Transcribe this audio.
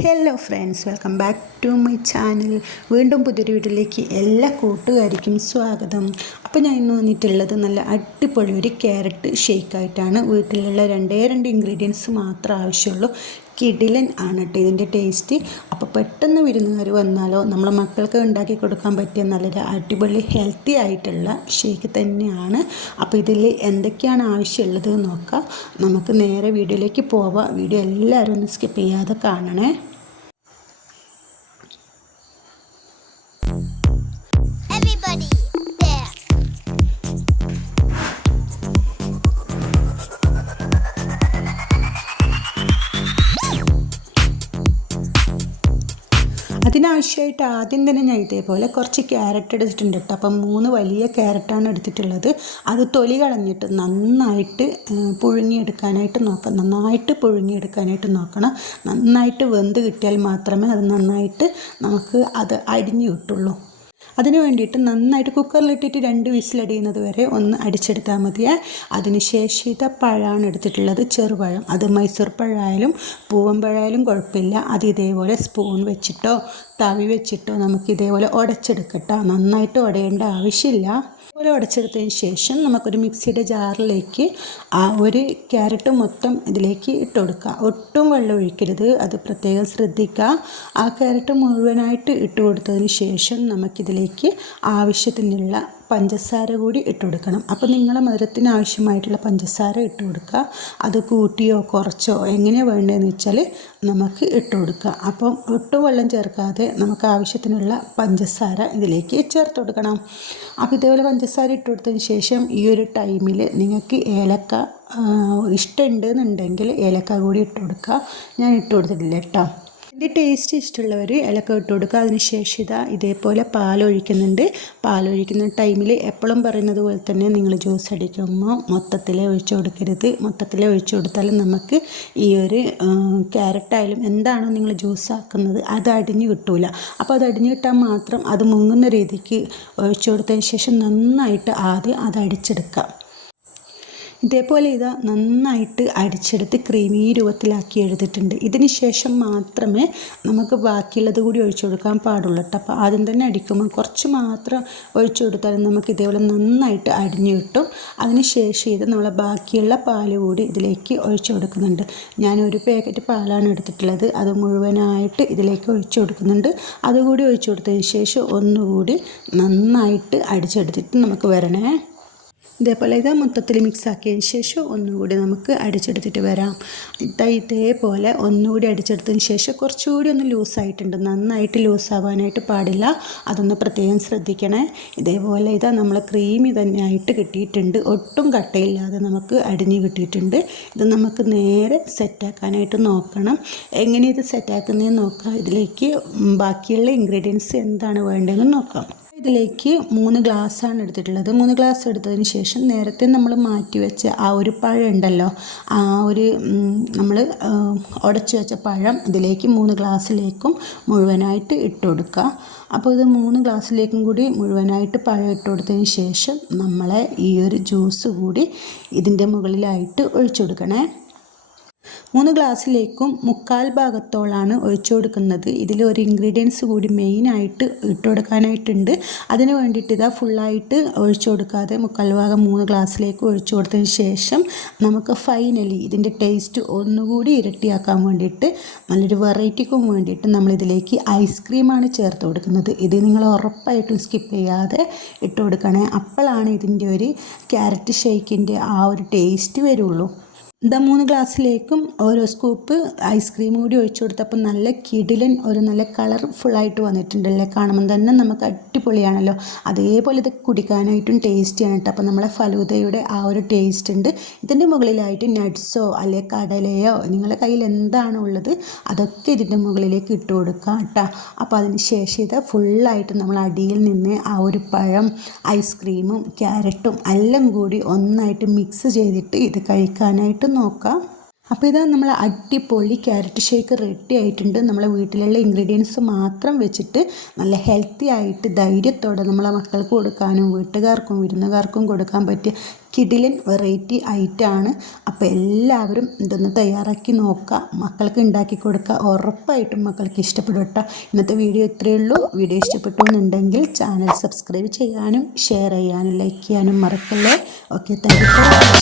Hello friends welcome back to my channel വീണ്ടും പുതിയൊരു വീട്ടിലേക്ക് എല്ലാ കൂട്ടുകാർക്കും സ്വാഗതം. അപ്പോൾ ഞാൻ ഇന്ന് വന്നിട്ടുള്ളത് നല്ല അടിപൊളി ഒരു ക്യാരറ്റ് ഷേക്കായിട്ടാണ്. വീട്ടിലുള്ള രണ്ടേ രണ്ട് ഇൻഗ്രീഡിയൻസ് മാത്രമേ ആവശ്യമുള്ളൂ. കിടിലൻ ആണ് കേട്ടോ ഇതിന്റെ ടേസ്റ്റ്. അപ്പോൾ പെട്ടെന്ന് വിരുന്നുകാർ വന്നാലോ നമ്മളെ മക്കൾക്ക് ഉണ്ടാക്കി കൊടുക്കാൻ പറ്റിയ നല്ലൊരു അടിപൊളി ഹെൽത്തി ആയിട്ടുള്ള ഷേക്ക് തന്നെയാണ്. അപ്പോൾ ഇതിൽ എന്തൊക്കെയാണ് ആവശ്യമുള്ളത് നോക്കാം. നമുക്ക് നേരെ വീഡിയോയിലേക്ക് പോവാം. വീഡിയോ എല്ലാവരും ഒന്ന് സ്കിപ്പ് ചെയ്യാതെ കാണണേ. അതിനാവശ്യമായിട്ട് ആദ്യം തന്നെ ഞാൻ ഇതേപോലെ കുറച്ച് ക്യാരറ്റ് എടുത്തിട്ടുണ്ട് കേട്ടോ. അപ്പം മൂന്ന് വലിയ ക്യാരറ്റാണ് എടുത്തിട്ടുള്ളത്. അത് തൊലി കളഞ്ഞിട്ട് നന്നായിട്ട് പുഴുങ്ങിയെടുക്കാനായിട്ട് നോക്കാം നന്നായിട്ട് പുഴുങ്ങിയെടുക്കാനായിട്ട് നോക്കണം. നന്നായിട്ട് വെന്ത് കിട്ടിയാൽ മാത്രമേ അത് നന്നായിട്ട് നമുക്ക് അത് അരിഞ്ഞു കിട്ടുള്ളൂ. അതിന് വേണ്ടിയിട്ട് നന്നായിട്ട് കുക്കറിലിട്ടിട്ട് രണ്ട് വിസിലടിയുന്നത് വരെ ഒന്ന് അടിച്ചെടുത്താൽ മതിയേ. അതിനുശേഷം ഇത് പഴമാണ് എടുത്തിട്ടുള്ളത്. ചെറുപഴം. അത് മൈസൂർ പഴമായാലും പൂവൻ പഴമായാലും കുഴപ്പമില്ല. അത് ഇതേപോലെ സ്പൂൺ വെച്ചിട്ടോ തവി വെച്ചിട്ടോ നമുക്ക് ഇതേപോലെ ഉടച്ചെടുക്കട്ടോ. നന്നായിട്ട് ഉടയേണ്ട ആവശ്യമില്ല. ഇതുപോലെ ഉടച്ചെടുത്തതിന് ശേഷം നമുക്കൊരു മിക്സിയുടെ ജാറിലേക്ക് ആ ഒരു ക്യാരറ്റ് മൊത്തം ഇതിലേക്ക് ഇട്ട് കൊടുക്കുക. ഒട്ടും വെള്ളം ഒഴിക്കരുത്. അത് പ്രത്യേകം ശ്രദ്ധിക്കുക. ആ ക്യാരറ്റ് മുഴുവനായിട്ട് ഇട്ട് കൊടുത്തതിന് ശേഷം നമുക്കിതിലേക്ക് ആവശ്യത്തിനുള്ള പഞ്ചസാര കൂടി ഇട്ട് കൊടുക്കണം. അപ്പോൾ നിങ്ങളെ മധുരത്തിന് ആവശ്യമായിട്ടുള്ള പഞ്ചസാര ഇട്ട് കൊടുക്കുക. അത് കൂട്ടിയോ കുറച്ചോ എങ്ങനെയാണ് വേണ്ടതെന്ന് വെച്ചാൽ നമുക്ക് ഇട്ട് കൊടുക്കുക. അപ്പം ഒട്ടും വെള്ളം ചേർക്കാതെ നമുക്ക് ആവശ്യത്തിനുള്ള പഞ്ചസാര ഇതിലേക്ക് ചേർത്ത് കൊടുക്കണം. അപ്പോൾ ഇതേപോലെ പഞ്ചസാര ഇട്ട് കൊടുത്തതിന് ശേഷം ഈ ഒരു ടൈമിൽ നിങ്ങൾക്ക് ഏലക്ക ഇഷ്ടമുണ്ട് എന്നുണ്ടെങ്കിൽ ഏലക്ക കൂടി ഇട്ട് കൊടുക്കുക. ഞാൻ ഇട്ട് കൊടുത്തിട്ടില്ല കേട്ടോ. ഇതിന്റെ ടേസ്റ്റ് ഇഷ്ടമുള്ളവർ ഇലക്ക ഇട്ട് കൊടുക്കുക. അതിന് ശേഷം ഇതാ ഇതേപോലെ പാലൊഴിക്കുന്നുണ്ട്. പാലൊഴിക്കുന്ന ടൈമിൽ എപ്പോഴും പറയുന്നത് പോലെ തന്നെ നിങ്ങൾ ജ്യൂസ് അടിക്കുമ്പോൾ മൊത്തത്തിൽ ഒഴിച്ചു കൊടുക്കരുത്. മൊത്തത്തിൽ ഒഴിച്ചു കൊടുത്താൽ നമുക്ക് ഈ ഒരു ക്യാരറ്റായാലും എന്താണോ നിങ്ങൾ ജ്യൂസ് ആക്കുന്നത് അത് അടിഞ്ഞു കിട്ടൂല. അപ്പോൾ അത് അടിഞ്ഞു കിട്ടാൻ മാത്രം അത് മുങ്ങുന്ന രീതിക്ക് ഒഴിച്ചു കൊടുത്തതിന് ശേഷം നന്നായിട്ട് ആദ്യം അത് അടിച്ചെടുക്കാം ഇതേപോലെ ഇത് നന്നായിട്ട് അടിച്ചെടുത്ത് ക്രീമി രൂപത്തിലാക്കി എടുത്തിട്ടുണ്ട്. ഇതിന് ശേഷം മാത്രമേ നമുക്ക് ബാക്കിയുള്ളത് കൂടി ഒഴിച്ചു കൊടുക്കാൻ പാടുള്ളൂ കേട്ടോ. അപ്പോൾ ആദ്യം തന്നെ അടിക്കുമ്പോൾ കുറച്ച് മാത്രം ഒഴിച്ചു കൊടുത്താൽ നമുക്ക് ഇതേപോലെ നന്നായിട്ട് അടിഞ്ഞു കിട്ടും. അതിന് ശേഷം ഇത് നമ്മൾ ബാക്കിയുള്ള പാൽ കൂടി ഇതിലേക്ക് ഒഴിച്ചു കൊടുക്കുന്നുണ്ട്. ഞാൻ ഒരു പാക്കറ്റ് പാലാണ് എടുത്തിട്ടുള്ളത്. അത് മുഴുവനായിട്ട് ഇതിലേക്ക് ഒഴിച്ചു കൊടുക്കുന്നുണ്ട്. അതുകൂടി ഒഴിച്ചു കൊടുത്തതിന് ശേഷം ഒന്നുകൂടി നന്നായിട്ട് അടിച്ചെടുത്തിട്ട് നമുക്ക് വരണേ. ഇതേപോലെ ഇത് മൊത്തത്തിൽ മിക്സ് ആക്കിയതിന് ശേഷം ഒന്നുകൂടി നമുക്ക് അടിച്ചെടുത്തിട്ട് വരാം. ഇതാ ഇതേപോലെ ഒന്നുകൂടി അടിച്ചെടുത്തതിന് ശേഷം കുറച്ചുകൂടി ഒന്ന് ലൂസായിട്ടുണ്ട് നന്നായിട്ട് ലൂസാവാനായിട്ട് പാടില്ല. അതൊന്ന് പ്രത്യേകം ശ്രദ്ധിക്കണേ. ഇതേപോലെ ഇതാ നമ്മൾ ക്രീമി തന്നെയായിട്ട് കിട്ടിയിട്ടുണ്ട്. ഒട്ടും കട്ടയില്ലാതെ നമുക്ക് അടിഞ്ഞ് കിട്ടിയിട്ടുണ്ട്. ഇത് നമുക്ക് നേരെ സെറ്റാക്കാനായിട്ട് നോക്കണം. എങ്ങനെ ഇത് സെറ്റാക്കുന്നതെന്ന് നോക്കാം. ഇതിലേക്ക് ബാക്കിയുള്ള ഇൻഗ്രീഡിയൻസ് എന്താണ് വേണ്ടതെന്ന് നോക്കാം. ഇതിലേക്ക് മൂന്ന് ഗ്ലാസ്സാണ് എടുത്തിട്ടുള്ളത്. മൂന്ന് ഗ്ലാസ് എടുത്തതിന് ശേഷം നേരത്തെ നമ്മൾ മാറ്റി വെച്ച ആ ഒരു പഴം ഉണ്ടല്ലോ ആ ഒരു നമ്മൾ ഉടച്ചു വെച്ച പഴം ഇതിലേക്ക് മൂന്ന് ഗ്ലാസ്സിലേക്കും മുഴുവനായിട്ട് ഇട്ട് കൊടുക്കുക. അപ്പോൾ ഇത് മൂന്ന് ഗ്ലാസ്സിലേക്കും കൂടി മുഴുവനായിട്ട് പഴം ഇട്ട് കൊടുത്തതിന് ശേഷം നമ്മളെ ഈ ഒരു ജ്യൂസ് കൂടി ഇതിന്റെ മുകളിലായിട്ട് ഒഴിച്ചു കൊടുക്കണേ. മൂന്ന് ഗ്ലാസ്സിലേക്കും മുക്കാൽ ഭാഗത്തോളാണ് ഒഴിച്ചു കൊടുക്കുന്നത് ഇതിൽ ഒരു ഇൻഗ്രീഡിയൻസ് കൂടി മെയിനായിട്ട് ഇട്ട് കൊടുക്കാനായിട്ടുണ്ട് അതിന് വേണ്ടിയിട്ട് ഇതാ ഫുള്ളായിട്ട് ഒഴിച്ചു കൊടുക്കാതെ മുക്കാൽ ഭാഗം മൂന്ന് ഗ്ലാസ്സിലേക്ക് ഒഴിച്ചു കൊടുത്തതിന് ശേഷം നമുക്ക് ഫൈനലി ഇതിന്റെ ടേസ്റ്റ് ഒന്നുകൂടി ഇരട്ടിയാക്കാൻ വേണ്ടിയിട്ട് നല്ലൊരു വെറൈറ്റിക്കും വേണ്ടിയിട്ട് നമ്മളിതിലേക്ക് ഐസ്ക്രീമാണ് ചേർത്ത് കൊടുക്കുന്നത്. ഇത് നിങ്ങൾ ഉറപ്പായിട്ടും സ്കിപ്പ് ചെയ്യാതെ ഇട്ട് കൊടുക്കണേ അപ്പോഴാണ് ഇതിന്റെ ഒരു ക്യാരറ്റ് ഷേക്കിന്റെ ആ ഒരു ടേസ്റ്റ് വരുള്ളൂ. ഇതാ മൂന്ന് ഗ്ലാസ്സിലേക്കും ഓരോ സ്കൂപ്പ് ഐസ്ക്രീം കൂടി ഒഴിച്ചു കൊടുത്തപ്പോൾ നല്ല കിടിലൻ ഒരു നല്ല കളർഫുള്ളായിട്ട് വന്നിട്ടുണ്ടല്ലേ കാണുമ്പോൾ തന്നെ നമുക്ക് അടിപൊളിയാണല്ലോ. അതേപോലെ ഇത് കുടിക്കാനായിട്ടും ടേസ്റ്റിയാണ് കേട്ടോ. അപ്പോൾ നമ്മളെ ഫലൂദയുടെ ആ ഒരു ടേസ്റ്റ് ഉണ്ട്. ഇതിന്റെ മുകളിലായിട്ട് നട്ട്സോ അല്ലെങ്കിൽ കടലയോ നിങ്ങളുടെ കയ്യിൽ എന്താണോ ഉള്ളത് അതൊക്കെ ഇതിന്റെ മുകളിലേക്ക് ഇട്ട് കൊടുക്കുക കേട്ടോ. അപ്പോൾ അതിന് ശേഷം ഇത് ഫുള്ളായിട്ട് നമ്മൾ അടിയിൽ നിന്ന് ആ ഒരു പഴം ഐസ്ക്രീമും ക്യാരറ്റും എല്ലാം കൂടി ഒന്നായിട്ട് മിക്സ് ചെയ്തിട്ട് ഇത് കഴിക്കാനായിട്ട് നോക്കാം. അപ്പോൾ ഇതാ നമ്മൾ അടിപൊളി ക്യാരറ്റ് ഷേക്ക് റെഡി ആയിട്ടുണ്ട്. നമ്മളെ വീട്ടിലുള്ള ഇൻഗ്രീഡിയൻസ് മാത്രം വെച്ചിട്ട് നല്ല ഹെൽത്തി ആയിട്ട് ധൈര്യത്തോടെ നമ്മളെ മക്കൾക്ക് കൊടുക്കാനും വീട്ടുകാർക്കും വിരുന്നുകാർക്കും കൊടുക്കാൻ പറ്റിയ കിടിലൻ വെറൈറ്റി ഐറ്റമാണ് അപ്പോൾ എല്ലാവരും ഇതൊന്ന് തയ്യാറാക്കി നോക്കുക. മക്കൾക്ക് ഉണ്ടാക്കി കൊടുക്കുക. ഉറപ്പായിട്ടും മക്കൾക്ക് ഇഷ്ടപ്പെടും കേട്ടോ. ഇന്നത്തെ വീഡിയോ ഇത്രയേ ഉള്ളൂ. വീഡിയോ ഇഷ്ടപ്പെട്ടു എന്നുണ്ടെങ്കിൽ ചാനൽ സബ്സ്ക്രൈബ് ചെയ്യാനും ഷെയർ ചെയ്യാനും ലൈക്ക് ചെയ്യാനും മറക്കല്ലേ. Okay thank